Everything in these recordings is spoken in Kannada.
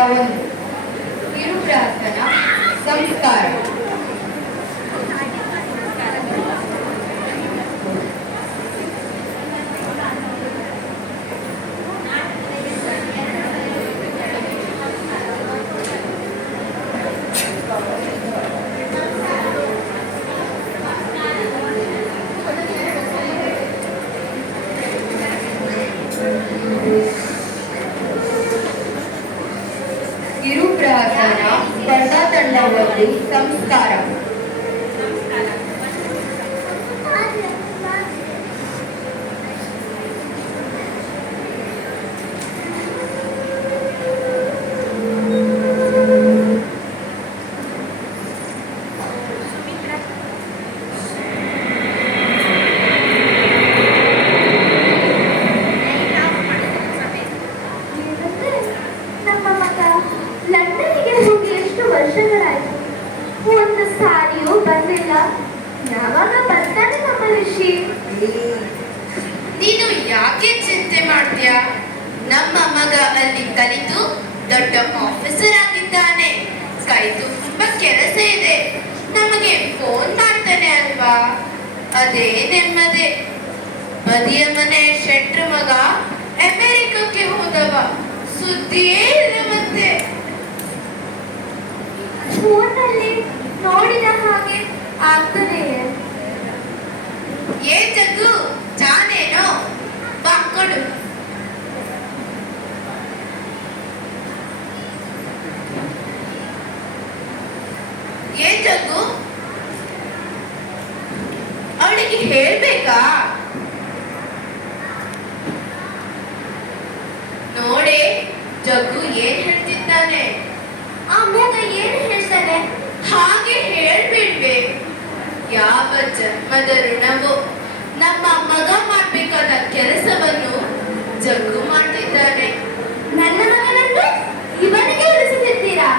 ಒಂದು ಕಿರುಪ್ರಾರ್ಥನ ಸಂಸ್ಕಾರ. ಕಿರುಪ್ರಾರ್ಥನ ಸ್ಪರ್ಧಾ ತಂಡ ಒಂದು ಸಂಸ್ಕಾರ. ಲಂಡನ್ನಿಗೆ ಹೋಗಿ ಎಷ್ಟು ವರ್ಷಗಳಾಯ್ತು, ಒಂದು ಸಾರಿಯೂ ಬಂದಿಲ್ಲ. ಯಾವಾಗ ಬರ್ತಾನೆ ನಮ್ಮ ಋಷಿ? ನೀನು ಯಾಕೆ ಚಿಂತೆ ಮಾಡ್ತೀಯಾ? ನಮ್ಮ ಮಗ ಅಲ್ಲಿ ಕಲಿತು ದೊಡ್ಡ ಆಫೀಸರ್ ಆಗಿದ್ದಾನೆ. ಕೈ ತುಂಬಾ ಕೆಲಸ ಇದೆ. ನಮಗೆ ಫೋನ್ ಮಾಡ್ತಾನೆ ಅಲ್ವಾ, ಅದೇ ನೆಮ್ಮದಿ. ಬದಿಯ ಮನೆ ಶೆಟ್ರ ಮಗ ಅಮೆರಿಕಕ್ಕೆ ಹೋದವ, ಸುದ್ದಿಯೇ ಇಲ್ಲ ಮತ್ತೆ. ಫೋನಲ್ಲಿ ನೋಡಿದ ಹಾಗೆ ಆಗ್ತದೆಯೇ? ಏ ಜಗ್ಗು, ಜಾನೇನೋ ಬಾ ಕೊಡು. ಏ ಜಗ್ಗು, ಅವಳಿಗೆ ಹೇಳ್ಬೇಕಾ? ನೋಡೆ ಜಗ್ಗು ಏನ್ ಹೇಳ್ತಿದ್ದಾನೆ. ಆ ಮಗ ಏನು ಹೇಳ್ತಾನೆ? ಹಾಗೆ ಹೇಳ್ಬಿಡ್ವೆ. ಯಾವ ಜನ್ಮದ ಋಣವೋ, ನಮ್ಮ ಮಗ ಮಾಡ್ಬೇಕಾದ ಕೆಲಸವನ್ನು ಜಗ್ಗು ಮಾಡ್ತಿದ್ದಾನೆ. ನನ್ನ ಮಗನನ್ನು ಇವನಿಗೆ ಉಳಿಸುತ್ತಿದ್ದೀರಾ?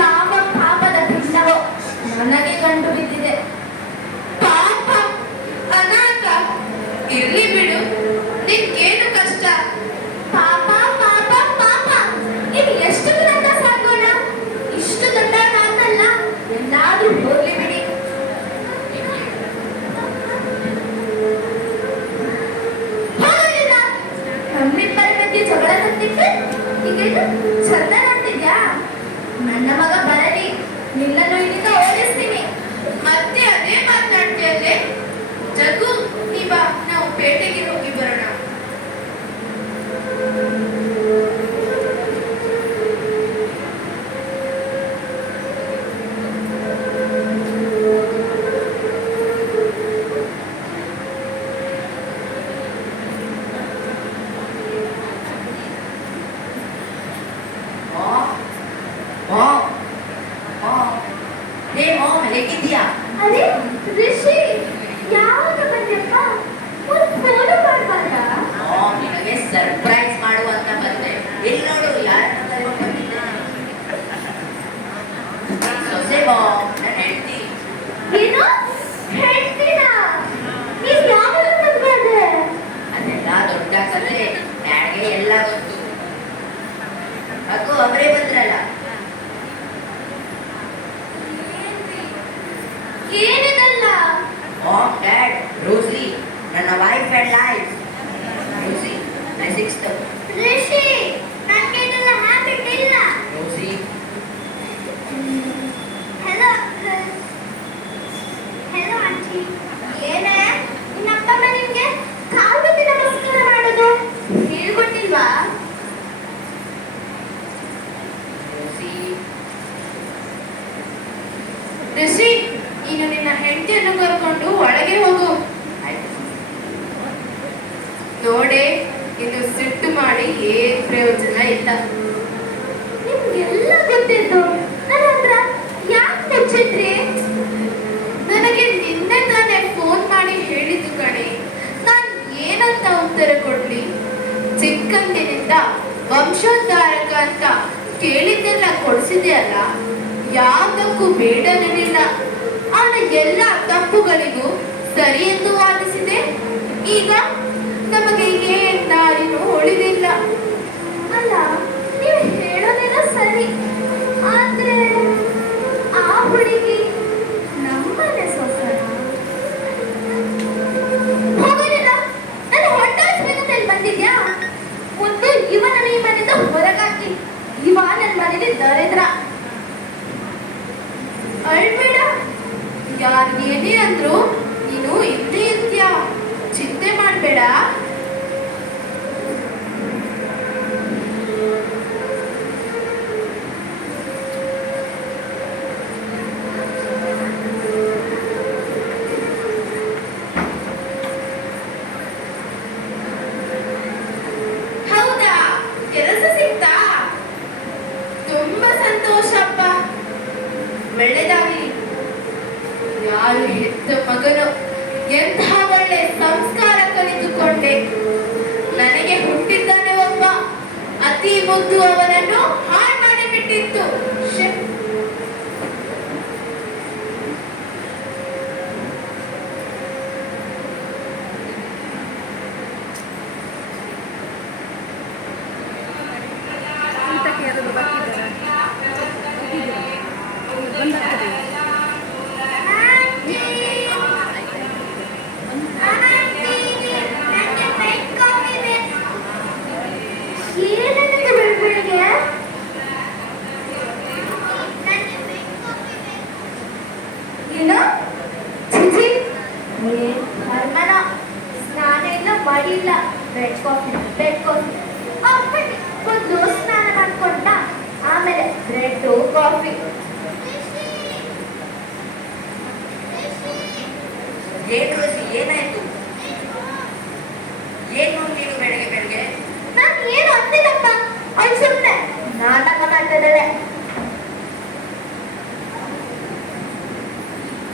ಯಾವ ಪಾಪದ ಪಿಂಡವೋ ನನಗೆ ಕಂಡು ಬಿದ್ದಿದೆ. ಪಾಪ, ಅನಾಥ. ಇರ್ಲಿ ಬಿಡು, ನಿನ್ಗೇನು ಕಷ್ಟ? ಪಾಪ ಪಾಪ ಪಾಪ, ಇದು ಎಷ್ಟು ದಿನ ಸಾಕೋಣ? ಇಷ್ಟು ದೊಡ್ಡ ನಾನಲ್ಲ, ಎಲ್ಲಾದ್ರೂ ಹೋಗ್ಲಿ ಬಿಡಿ. ಹೋಗೋದಿಲ್ಲ. ನಮ್ಮಿಬ್ಬರ ಮಧ್ಯೆ ಜಗಳ ತಂದಿಟ್ಟು ಹೀಗೇನು ಚಂದ ಅಂತಿದ್ಯಾ? ನನ್ನ ಮಗ ಬರಲಿ, ನಿನ್ನನ್ನು ಇಲ್ಲಿಂದ ಓಡಿಸ್ತೀನಿ. ಮತ್ತೆ ಅದೇ ಮಾತನಾಡ್ತೀಯಲ್ಲೇ. ಜಗ್ಗು, ನೀ ಬಾ, ನಾವು ಪೇಟೆಗೆ ಹೋಗಿ ಬರೋಣ. ಹೇಗಿದ್ಯಾ? ಅರೆ ರಿಷಿ, ಯಾವಾಗ ಬಂದೆಪ್ಪ? ಒಂದು ಫೋನು ಮಾಡಬಾರ್ದಾ? ನಿನಗೆ ಸರ್ಪ್ರೈಸ್ ಮಾಡುವಂತ ಬಂದೆ. ಇಲ್ಲಿ ನೋಡು, ಯಾರನ್ನ ಕರೆದು ಬಂದಿದ್ದೆ. ಸೊಸೆ ನನ್ನ ಹೆಂಡತಿ. ಏನು ಹೇಳ್ತೀರಾ? ನೀವು ಯಾವಾಗ ಬಂದ್ಬಾರ್ದೆ? ಅದೆಲ್ಲ ದೊಡ್ಡ ಕತೆ, ನನಗೆ ಎಲ್ಲ ಗೊತ್ತು. ಅಕ್ಕೂ ಅವರೇ ಬಂದ್ರಲ್ಲ. ಏನಿದಲ್ಲ? Mom, Dad, Rosie, ನನ್ನ wife and life. Rosie, my sister. Rishi, ನನಗೆ ಇದೆಲ್ಲ ಹ್ಯಾಬಿಟ್ ಇಲ್ಲ. Rosie, hello hello aunty. ಏನೇ ನಿನ್ನಪ್ಪಮ್ಮ ನಿಮ್ಗೆ ಕಾಲು ಬಿಟ್ಟು ನಮಸ್ಕಾರ ಮಾಡೋದು ಹೇಳ್ಕೊಟ್ಟಿಲ್ವಾ? Rosie. ಋಷಿ, ನೀನು ನಿನ್ನ ಹೆಂಡತಿಯನ್ನು ಕರ್ಕೊಂಡು ಒಳಗೆ ಹೋಗು. ಆಯ್ತು. ನೋಡೆ, ಇನ್ನು ಸಿಟ್ಟು ಮಾಡಿ ಏನ್ ಪ್ರಯೋಜನ ಇಲ್ಲ. ನಿಮ್ಗೆಲ್ಲ ಗೊತ್ತಿದ್ದು ನನ್ನ ಹತ್ರ ಯಾಕೆ ಮುಚ್ಚಿದ್ರಿ? ನನಗೆ ನಿನ್ನೆ ತಾನೇ ಫೋನ್ ಮಾಡಿ ಹೇಳಿದ್ದು ಕಣೆ. ನಾನು ಏನಂತ ಉತ್ತರ ಕೊಡ್ಲಿ? ಚಿಕ್ಕಂದಿನಿಂದ ವಂಶೋದ್ಧಾರಕ ಅಂತ ಕೇಳಿದ್ದೆಲ್ಲ ಕೊಡಿಸಿದೆ ಅಲ್ಲ, ಯಾವುದಕ್ಕೂ ಬೇಡಲಿಲ್ಲ. ಅವನ ಎಲ್ಲ ತಪ್ಪುಗಳಿಗೂ ಸರಿ ಎಂದು ವಾದಿಸಿದೆ. ಈಗ ನಮಗೆ ಏನ್ ದಾರಿನೂ ಉಳಿದಿಲ್ಲ. ಅಲ್ಲ, ನೀವು ಹೇಳೋದೆಲ್ಲ ಎದ್ರ. ಅಳ್ಬೇಡ, ಯಾರು ಏನೇ ಅಂದ್ರು ನೀನು ಇದ್ದೇ ಇರ್ತೀಯ, ಚಿಂತೆ ಮಾಡಬೇಡ. ಹೌದಾ, ಕೆಲಸ ಸಿಕ್ತಾ? ತುಂಬಾ ಸಂತೋಷಪ್ಪ, ಒಳ್ಳೆದಾಗಲಿ. ಯಾರು ಹೆತ್ತ ಮಗನು, ಎಂಥ ಒಳ್ಳೆ ಸಂಸ್ಕಾರ ಕಲಿತುಕೊಂಡೆ. ನನಗೆ ಹುಟ್ಟಿದ್ದಾನೆ ಒಬ್ಬ, ಅತಿ ಮುದ್ದು, ಅವನನ್ನು ಹಾಳು ಮಾಡಿಬಿಟ್ಟಿತ್ತು. ಶ್ಯೆ. ಏನಂತ ಬೆಳಬೆಳಗ್ಗೆ ಏನು? ಚಿಚಿ, ಕರ್ಮನ ಸ್ನಾನ ಇಲ್ಲ, ಮಾಡಿಲ್ಲ. Bed coffee, bed coffee. ಅಪ್ಪಣ್ಣಿ ಮೊದಲು ಸ್ನಾನ ಮಾಡ್ಕೊಂಡ, ಆಮೇಲೆ ಬ್ರೆಡ್ ಕಾಫಿ. ಏನು ರೋಸಿ, ಏನಾಯ್ತು? ಏನು ನೀನು ಬೆಳಗ್ಗೆ ಬೆಳಗ್ಗೆ? ನಾನು ಏನು ಅಂದಿಲ್ಲಪ್ಪ, ಅವ್ಳು ಸುಮ್ಮನೆ ನಾಟಕ ಮಾಡ್ತಿದ್ದಾಳೆ.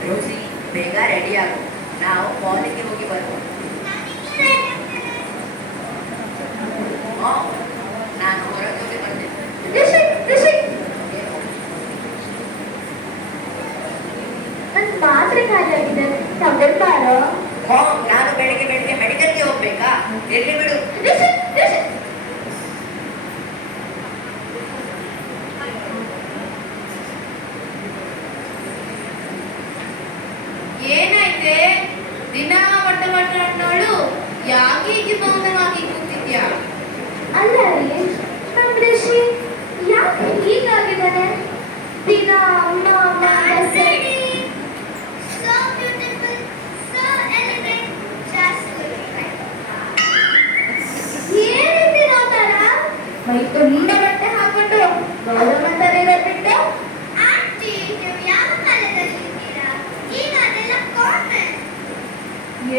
ರೋಸಿ, ಬೇಗ ರೆಡಿ ಆಗು, ನಾವು ಮಾಲಿಗೆ ಹೋಗಿ ಬರುವ. ನಾನು ಹೊರಗೆ ಹೋಗಿ ಬರ್ತೇನೆ. ರಿಷಿ, ರಿಷಿ, ನನ್ನ ಮಾತ್ರೆ ಖಾಲಿ ಆಗಿದೆ, ತಗೊಳ್ಬಾರೋ? ನಾನು ಬೆಳಿಗ್ಗೆ ಬೆಳಿಗ್ಗೆ ಮೆಡಿಕಲ್ಗೆ ಹೋಗ್ಬೇಕಾ? ಎಲ್ಲಿ ಬಿಡು. ರಿಷಿ, ರಿಷಿ. ಏನಾಯ್ತೆ? ದಿನ ಮೊಟ್ಟ ಮೊಟ್ಟ ಅನ್ನೋಳು ಯಾಕೆ ಹೀಗೆ ಮೌನವಾಗಿ ಕೂತಿದ್ಯಾ? ಅಲ್ಲ ರೀ, ನಮ್ ರಿಷಿ ಯಾಕೆ ಹೀಗಾಗಿದ್ದಾನೆ? ದಿನ ಅಮ್ಮ ಅಮ್ಮ ಬಸ್ಸಲ್ಲಿ. ಏನಿದೆ ನೋಡ್ತಾರ? ಮೈ ತುಂಬ ಬಟ್ಟೆ ಹಾಕೊಂಡು ಗೌರವಂತರ ಇರೋದ್ ಬಿಟ್ಟು.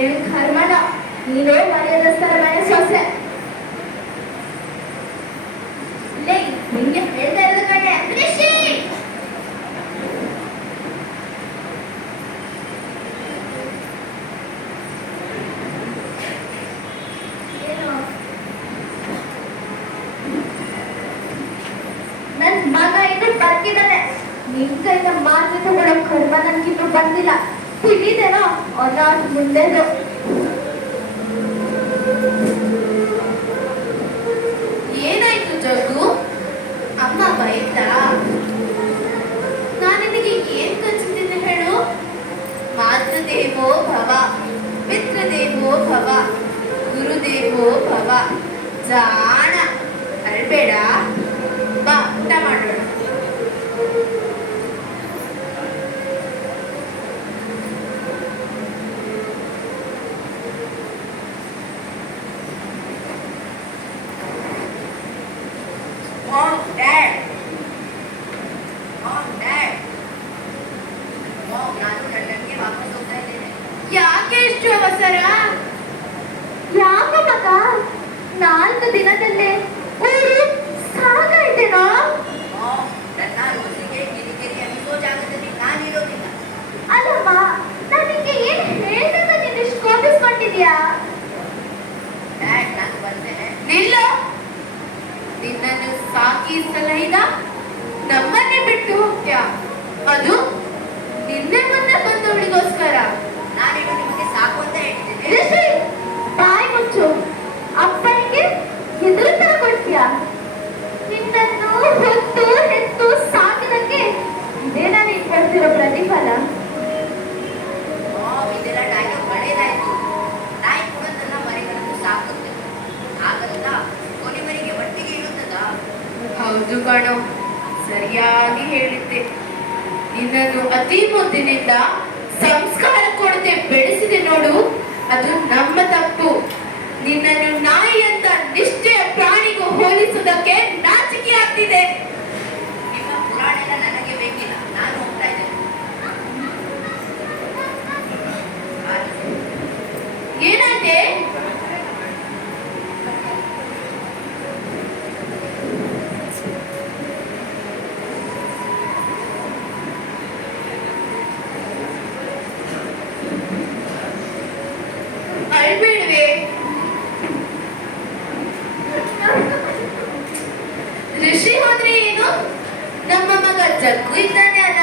ಏನ್ ಕರ್ಮನ, ನೀನು ಮರ್ಯಾದಸ್ಥರ ಮನೆ ಸೊಸೆ. ಲೇ, ನಿಂಗೆ ಹೇಳ್ತಾ ಇರೋದು ಕಣೆ. ರಿಷಿ, ಏನು? ನನ್ ಮಗ ಇನ್ನು ಬರ್ತಿದ್ದಾನೆ. ನಿನ್ ಕೈಯಿಂದ ಮಾತ್ರ ತಗೊಳ್ಳೋ ಕರ್ಮ ನನ್ಗಿನ್ನು ಬಂದಿಲ್ಲ. ತಿಳಿದೇನೋ ಅವನ ಮುಂದೆದು. ಏನಾಯ್ತು ಜಗ್ಗು? ಅಮ್ಮ ಬೈತಾ? ನಾನು ನಿನಗೆ ಏನ್ ಕಲಿಸಿದ್ದೀನಿ ಹೇಳು? ಮಾತೃದೇವೋ ಭವ, ಮಿತ್ರದೇವೋ ಭವ, ಗುರುದೇವೋ ಭವ. ಜಾಣ, ಅಳ್ಬೇಡ, ಬಾ ಊಟ ಮಾಡೋಣ. Mom, Dad. Mom, Dad. Mom, ನಾನು ಲಂಡನ್ಗೆ ವಾಪಸ್ ಹೋಗ್ತಾ ಇದ್ದೇನೆ. ಯಾಕೆ ಇಷ್ಟು ಅವಸರ? ಯಾಕ ಮಗ, 4 ದಿನದಲ್ಲೇ ಊರು ಸಾಕಾಯ್ತೇನೋ? Mom, ನನ್ನ ರೋಸಿಗೆ ಕಿರಿಕಿರಿ ಅನ್ನಿಸೋ ಜಾಗದಲ್ಲಿ ನಾನಿರೋದಿಲ್ಲ. ಅಲ್ಲಮ್ಮ, ನಾನು ನಿಂಗೆ ಏನ್ ಹೇಳ್ದಾಗ ನೀನು ಇಷ್ಟು ಕೋಪಿಸ್ಕೊಂಡಿದ್ಯಾ? Dad, ನಾನು ಬರ್ತೇನೆ. ನಿಲ್ಲು. ನಿನ್ನನ್ನು ಸಾಕಿ ಸಲಹಿದ ನಮ್ಮನ್ನೇ ಬಿಟ್ಟು ಹೋಗ್ತ್ಯಾ? ಅದು ನಿನ್ನೆ ಮೊನ್ನೆ ಬಂದವಳಿಗೋಸ್ಕರ. ನಾನೇನು ನಿಮಗೆ ಸಾಕು ಅಂತ ಹೇಳಿದ್ದೇನೆ. ರಿಷಿ, ಬಾಯಿ ಮುಚ್ಚು. ಅಪ್ಪನಿಗೆ ಎದುರುತ್ತರ ಕೊಡ್ತೀಯಾ? ನಿನ್ನನ್ನು ಹೊತ್ತು ಹೆತ್ತು ಸಾಕಿದಕ್ಕೆ ಇದೇ ನಾನು ಇಟ್ಕೊಳ್ತಿರೋ ಪ್ರತಿಫಲ. Mom, ಇದೆಲ್ಲ ಡೈಲಾಗ್ ಒಳ್ಳೆಯದಾಯ್ತು. ನಾಯಿ ಕೂಡ ತನ್ನ ಮರಿಗಳನ್ನು ಸಾಕುತ್ತೆ, ಹಾಗಂತ ಕೊನೆವರೆಗೆ ಒಟ್ಟಿಗೆ ಇಡುತ್ತದಾ? ಹೌದು ಕಣೋ, ಸರಿಯಾಗಿ ಹೇಳಿದ್ದೆ. ನಿನ್ನನ್ನು ಅತಿ ಮುದ್ದಿನಿಂದ ಸಂಸ್ಕಾರ ಕೊಡದೆ ಬೆಳೆಸಿದೆ ನೋಡು, ಅದು ನಮ್ಮ ತಪ್ಪು. ನಿನ್ನನ್ನು ನಾಯಿ ಅಂತ ನಿಷ್ಠೆಯ ಪ್ರಾಣಿಗೂ ಹೋಲಿಸುವುದಕ್ಕೆ ನಾಚಿಕೆ ಆಗ್ತಿದೆ. ನಿಮ್ಮ ಪುರಾಣ ಎಲ್ಲ ನನಗೆ ಬೇಕಿಲ್ಲ, ನಾನು ಹೋಗ್ತಾ ಇದ್ದೇನೆ. ಏನಾಯ್ತೆ? ಅಳ್ಬೇಡ್ವೆ. ಋಷಿ ಹೋದ್ರೆ ಏನು, ನಮ್ಮ ಮಗ ಜಗ್ಗು ಇದ್ದಾನೆ ಅಲ್ಲ.